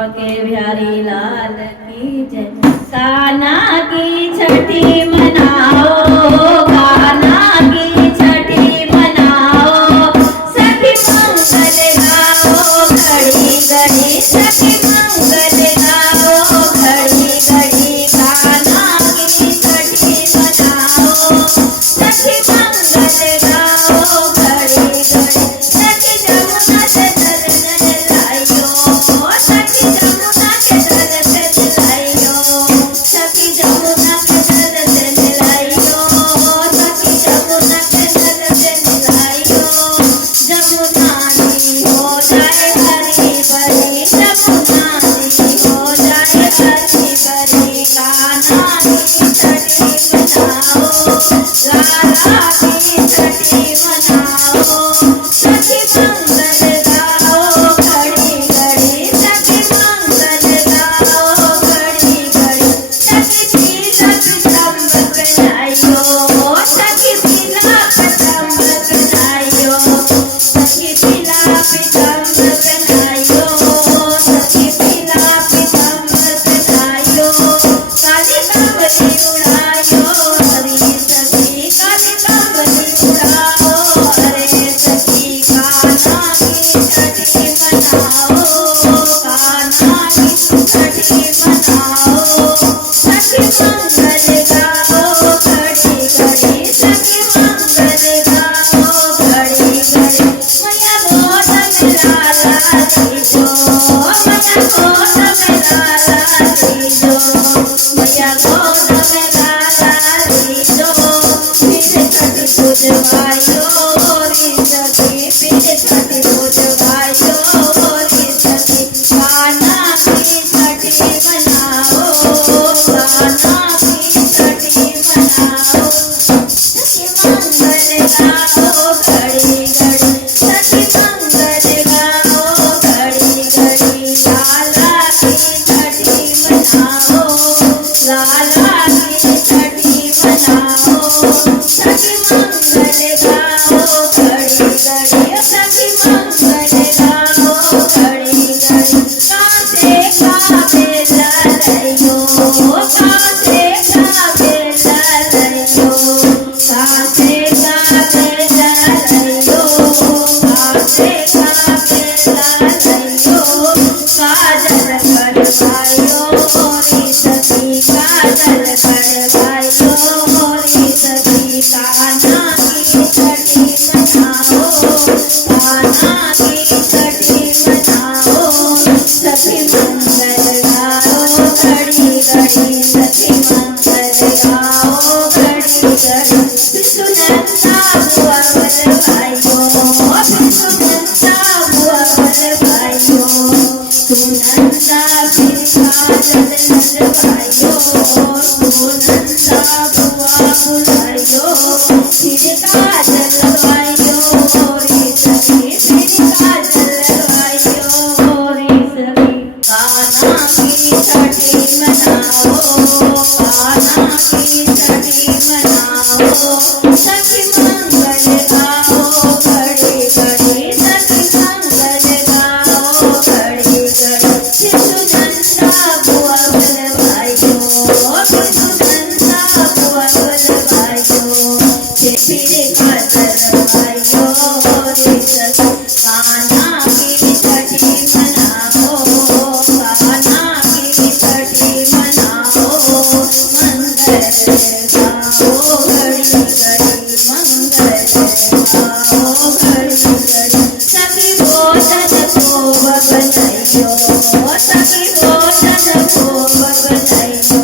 के बिहारी लाल की जय। कान्हा की छठी मनाओ, कान्हा की छठी मनाओ, सखी मंगल गाओ घड़ी घड़ी, सखी मंगल गाओ घड़ी घड़ी, कान्हा की छठी मनाओ, सखी मंगल गाओ घड़ी घड़ी, सखी जमुना से जल नहलाइयो, सखी जमुना के जल से नहलाइयो, सखी जमुना के जल से नहलाइयो, सखी जमुना के जल से नहलाइयो, जमुना नी हो जाए हरी भरी, जमुना नी हो जाए हरी भरी, कान्हा की छठी मनाओ, राधा की छठी मनाओ, सखी मंगल गाओ घड़ी घड़ी, सखी मंगल गाओ घड़ी घड़ी, सखी तिलक चंपक बनाइयो, सखी तिलक चंपक बनाइयो, सखी तिलक चंपक बनाइयो, सखी तिलक चंपक बनाइयो, काली कंबली उड़ाइयो हरी सखी, काली कंबली उड़ाओ हरे सखी, कान्हा की छठी मनाओ, कान्हा की छठी मनाओ, सखी मंगल गाओ घड़ी घड़ी, सखी मंगल गाओ घड़ी घड़ी, मैया गोद में लाला दीजो, मैया गोद में लाला दीजो, मैया गोद में लाला दीजो, फिर छठी पूजवाइयो रे सखी, फिर छठी पूजवाइयो रे सखी, कान्हा की छठी मनाओ, कान्हा की छठी मनाओ, सखी मंगल गाओ घड़ी घड़ी, सखी मंगल गाओ घड़ी घड़ी, लाला की छठी मनाओ, लाला की छठी मनाओ, सखी मंगल गाओ घड़ी घड़ी, सखी मंगल गाओ घड़ी घड़ी, कांसे का बेला लइयो, कांसे का बेला लइयो, कांसे का बेला लइयो, कांसे का बेला लइयो, काजल करवाइयो रे सखी, काजल करवाइयो रे सखी, कान्हा की छठी मनाओ, कान्हा की छठी मनाओ, सखी मंगल गाओ घड़ी घड़ी, सखी मंगल गाओ घड़ी घड़ी, सुनंदा बुआ बलवाइयो, सुनंदा बुआ बलवाइयो, सुनंदा भी काजल लगवाइयो, सुनंदा बुआ बुलाइयो, फिर काजल लगवाइयो रे सखी, फिर काजल लगवाइयो रे सखी, कान्हा की छठी मनाओ, कान्हा की छठी मनाओ, सखी मंगल गाओ घड़ी घड़ी, सखी मंगल गाओ घड़ी घड़ी, फिर सुनंदा बुआ बलवाइयो, फिर सुनंदा बुआ बलवाइयो, फिर काजल लगवाइयो रे सखी, कान्हा की छठी मनाओ, कान्हा की छठी मनाओ, मंगल गाओ घड़ी घड़ी, मंगल गाओ घड़ी घड़ी, सखी भोजन को बनाइयो, सखी भोजन को बनाइयो,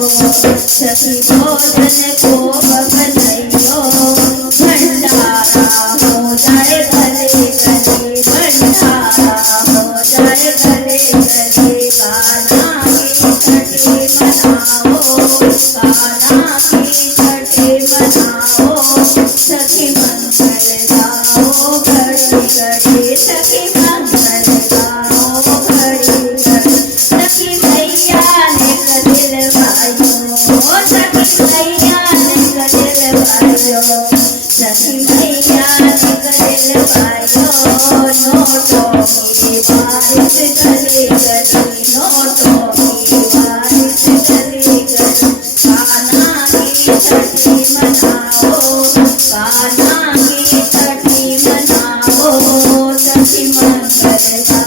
सखी भोजन को बनाइयो, भंडारा हो जाए गले गले, भंडारा हो जाए गले गले, कान्हा की छठी मनाओ, कान्हा की छठी मनाओ, सखी मंगल गाओ घड़ी घड़ी, सखी मंगल गाओ घड़ी घड़ी, सखी मैया ने दिलवाइयो, सखी सखी मन कर